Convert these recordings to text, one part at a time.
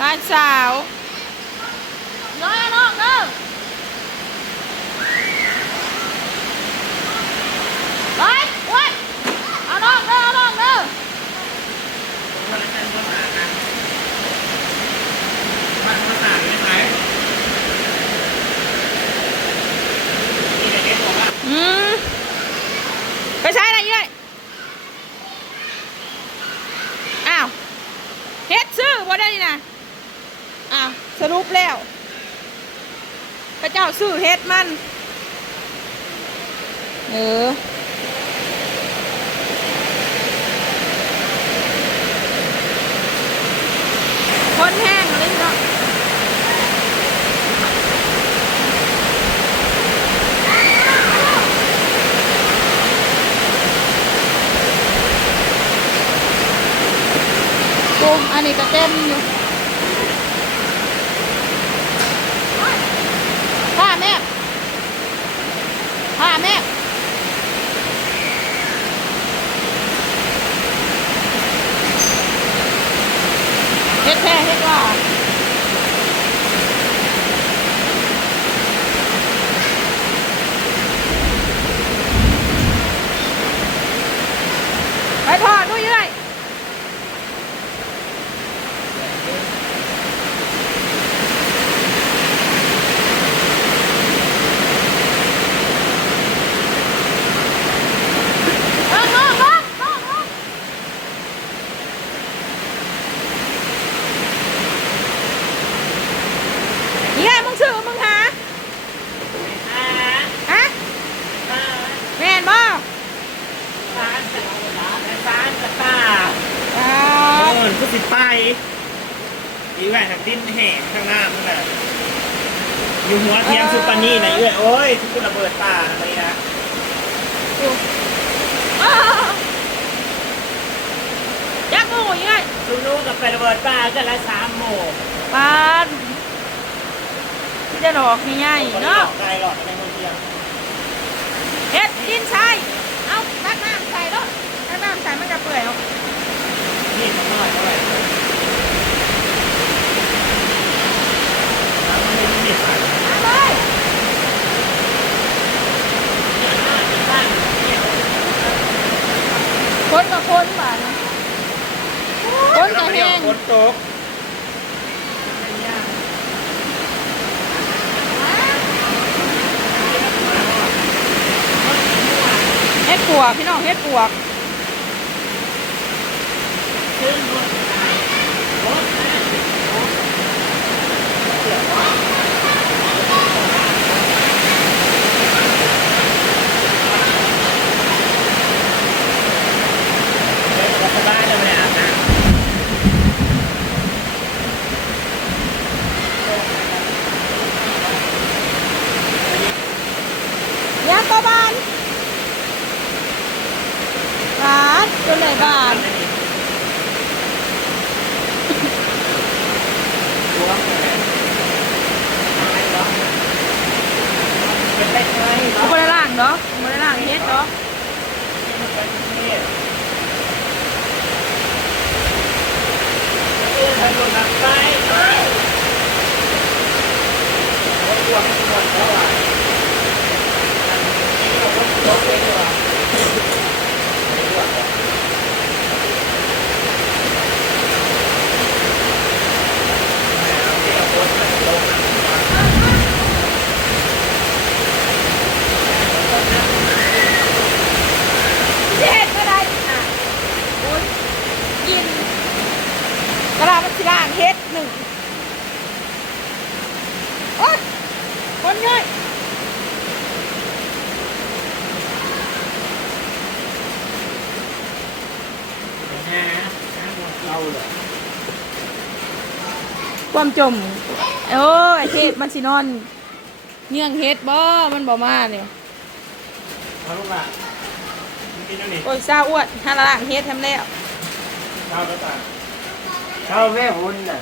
ร้านสาวน้อยน้องเด้อไปโอ้ยเอาน้องเด้อเอาน้องเด้อ มันมาต่างกันไหมนี่เด็กบอกว่า อืมไปใช้อะไรเย้ยอ้าวเฮ็ดซื้อบ่ได้นี่นะอ้าวสรุปแล้วพระเจ้า ซื้อเฮ็ดมัน เออคนแห้งเลยเนาะกูอันนี้ก็เต็มอยู่ผ้าแม่ผ้าแม่เฮ็ดแพ้เฮ็ดว่าไปถอดดูอยังไง เออน้องน้องน้องน้องนี่ไงมึงซื้อมึงหาฮะแม่นบ่ ร้านแต่ร้านร้านกระตา อ่า เออผู้สิไป อีแหวนทางดิ้นแห่ข้างหน้ามันแหละอยู่หัวเทียมซุปปานี่นะเอ้ยโอ้ยทุกคนระเบิดป่าอะไรนะอยู่อ้าวยักษ์งูยังไงซุปนู้กับไประเบิดป่ากันละสามโมงปานที่จะหลอกง่ายๆเนาะไกลหรอกในหัวเทียมเฮ็ดดินใส่เอาตักน้ำใส่แล้วตักน้ำใส่มันจะเปื่อยเอา นี่ทำน้อยเท่าไหร่น้ำมันไม่ได้ใส่เอาเลยคนกับคนบ้านคนกับแห้งฝนตกเฮ็ดปวกพี่น้องเฮ็ดปวกยาตัวบานบานตัวไหนบาน เป็นได้ไง เอาไปได้ล่างเนาะเอาไปได้ล่างเฮ็ดเนาะ ทางลงทางใต้ โอ้ยตัวมันหมดแล้วอะตกเลยดีกว่าลงเฮ็ดก็ได้อะโอ้ยกินกระดาษมันสิล่างเฮ็ดหนึ่งโอ๊ย คนง่ายเอาเลยความจม โอ้ยไอ้เทพมันสินอนเงื่องเฮ็ดบ่มันบ่มาเนี่ยเอาลูกละกินนั่นนี่โอ้ยซาอ้วนหาล่างเฮ็ดทำแล้วข้าวแล้วตาเช่าแม่หุ่นน่ะ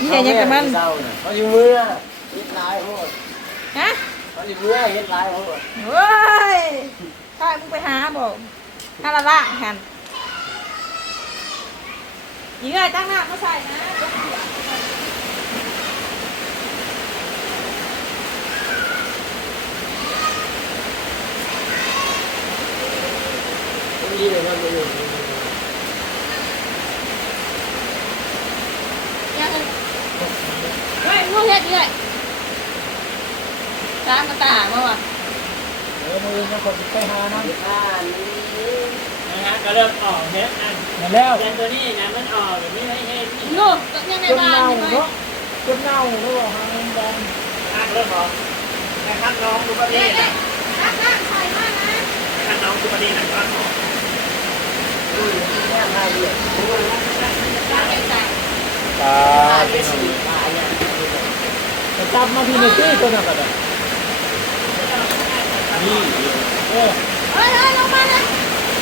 นี่เห็นยังกับมันเช่าน่ะเขาอยู่เมื่อ เฮ็ดลายโหดฮะอนนี้เมือยเฮ็ดลายโหดเฮ้ยถ้ามึงไปหาบอกฮาละละหันหญิงเอ้ตั้งหน้าไม่ใส่นะนี่เลยครับอยู่ยังเฮ้ยมึเห็ดยัง ตามกระตาบ่วะเออมือนะคนไปหานะอ่านี่นะฮะก็เริ่มออกเฮ็ดอันมาแล้วแต่ตัวนี้นะมันออกแบบนี้ให้เฮ็ดนี่ลูกยังในจนบ้านเน่าใช่ไหมเนาะจนเน่าแล้วบอกหางแดงข้างเริ่มออกให้ข้างน้องดูประเด็นนะรักรักใส่มากนะให้ข้างน้องดูประเด็นนะก็ออกดูแค่มาเดียวรักไปใส่ตาตาจะสีตาอย่างจะจับมาพี่ในที่ตัวนั้นก็ได้ นี่เออเฮ้ยเฮ้ยลงมาเลย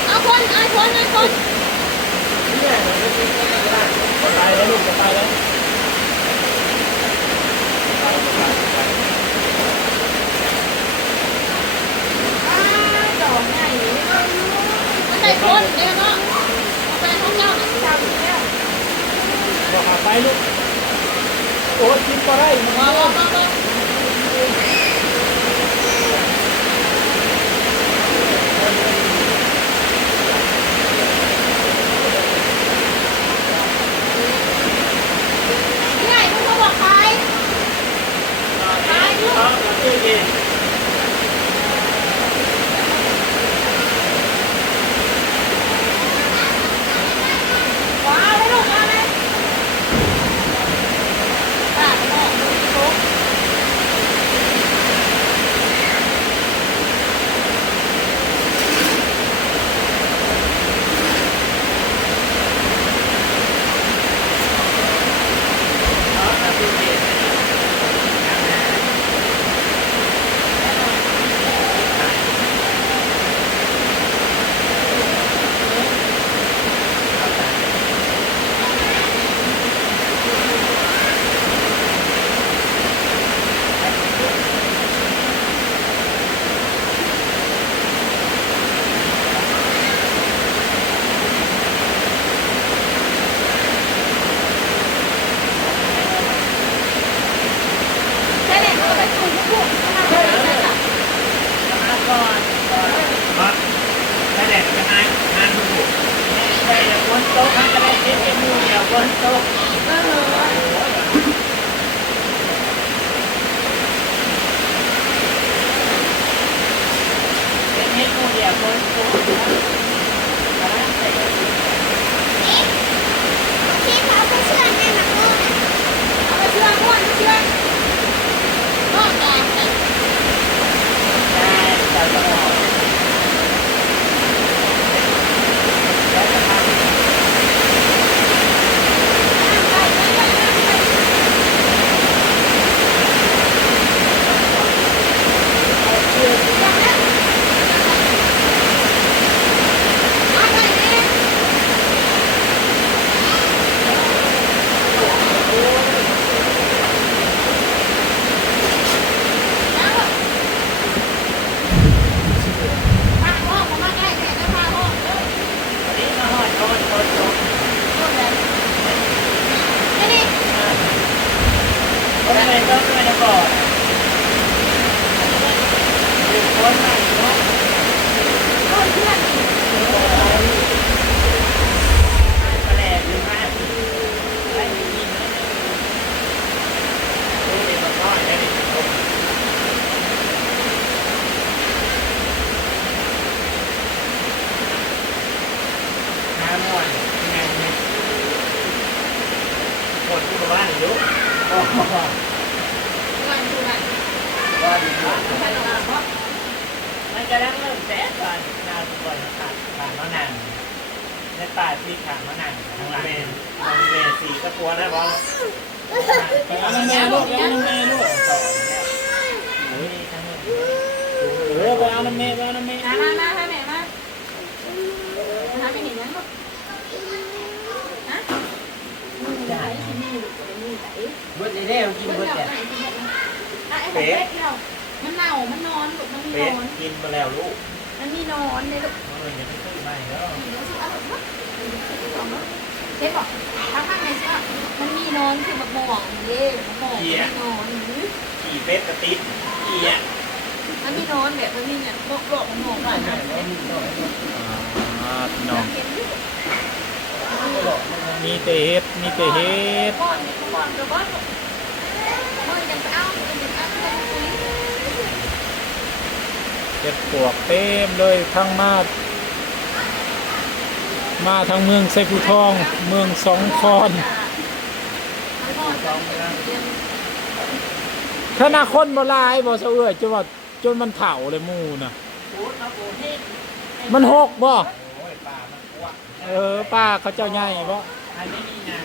เอาคนเอาคนเอาคนเนี่ยมันไม่ใช่แค่ว่าจะตายแล้วลูกจะตายแล้วดอกใหญ่มันได้คนเดียวเนาะเอาไปห้องเจ้านะเจ้าอยู่แล้วบอกหาไปลูกโอ้กินก็ได้มาวว้าวว้า มากไปตลาดเพราะมันจะได้เริ่มแซ่ก่อนนาทุกคนขาดขาดมะนาวในป่าที่ขาดมะนาวทางเมนทางเมนสีตะกัวได้บอลไปเอาน้ำแม่ลูกไปเอาน้ำแม่ลูกสอนเนี่ยเฮ้ยทั้งหมดเออไปเอาน้ำแม่ไปเอาน้ำแม่มามามาให้แม่มามาไม่เห็นนะลูกฮะไหนที่นี่ลูกนี่ไหนเบิดได้แล้กินมันเบิดเน่าแต่ไหนที่นี่ไอ้ เป็ดเรามันเน่ามันนอนลูกมันมีเป็ดนอน กินมาแล้วลูกมันมีนอนในลูกเออยังไม่ขึ้นมาแล้วเจ๊บอกถ้าข้างในก็มันมีนอนคือแบบมองเย่มองนอนขี่เป็ดกระติบขี่อะมันมีนอนแบบมันมีเนี่ยบอกบอกมันมองบ้าว่านไหนแล้วมีน้อยอ่าพี่น้องเห็นอยู่มีแต่เห็ดมีแต่เห็ด ก้อนก้อนกระบอกมันเห็ดปวกเต็มเลยทั้งมา มาทางเมืองไซภูทอง เมืองสองคอนธนาคนบลายบ่เสเอื้อจนว่าจนมันเฒ่าเลยมูนะมันหกบ่เออป้าเขาเจ้าใหญ่บ่อันนี้นี่นะ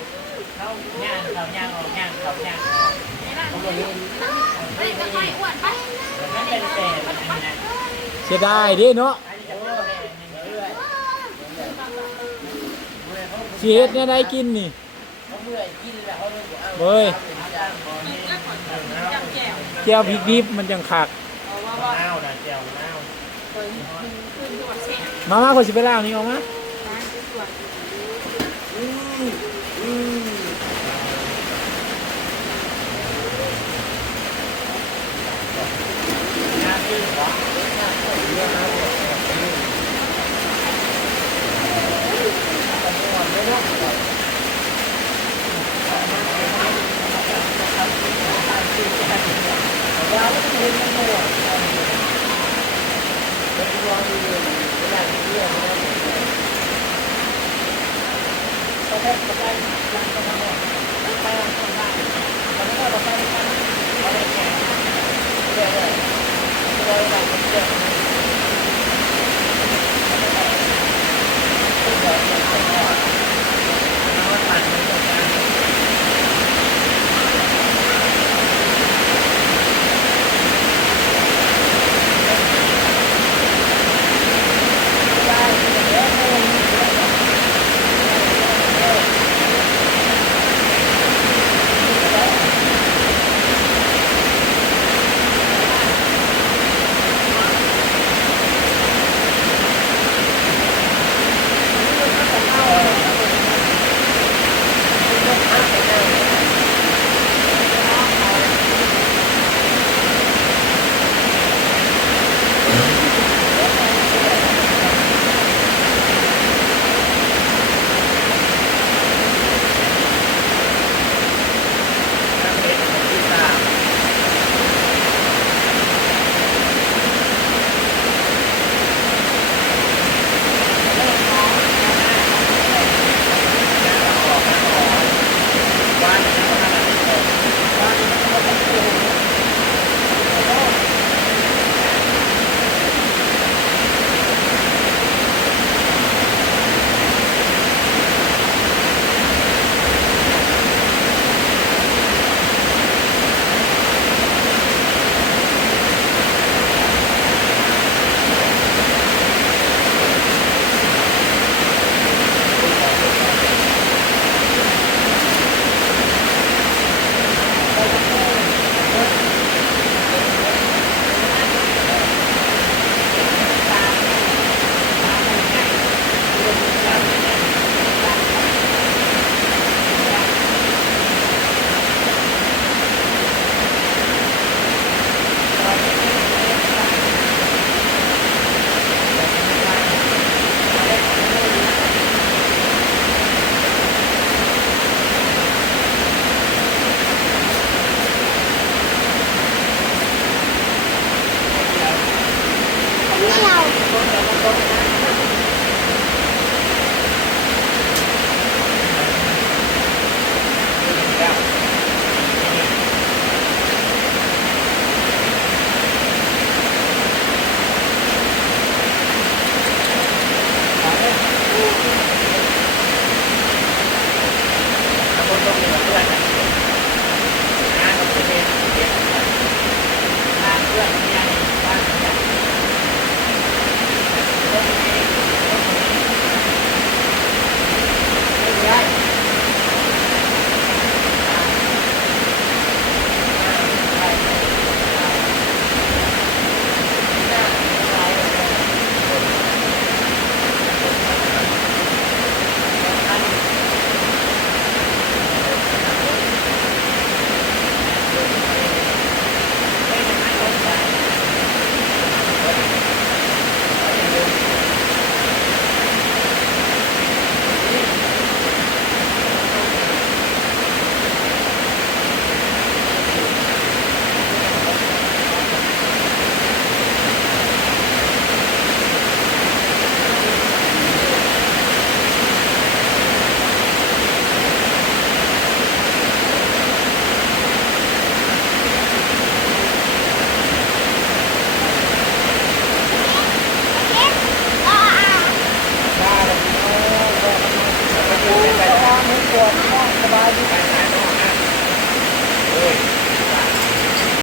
เขาย่างเขาย่างออกย่างเขาย่างออกเขาบอกเห็นเฮ้ยค่อยๆอ้วนไปมัน เป็นแต่มันอันนี้นะเสียดายเด้เนาะอันนี้จะเป็นแต่หนึ่ยสิเฮ็ดแนวใดกินนี่เขาเมื่อยกินแล้วเขาเลยบอกเอาเว้ยแก้วพริกดิบมันจังคักเอาว่าว่าน้าวนะเจียวน้าวเคยขึ้นเสียมามาคนสิไปล้างนี่ออกมา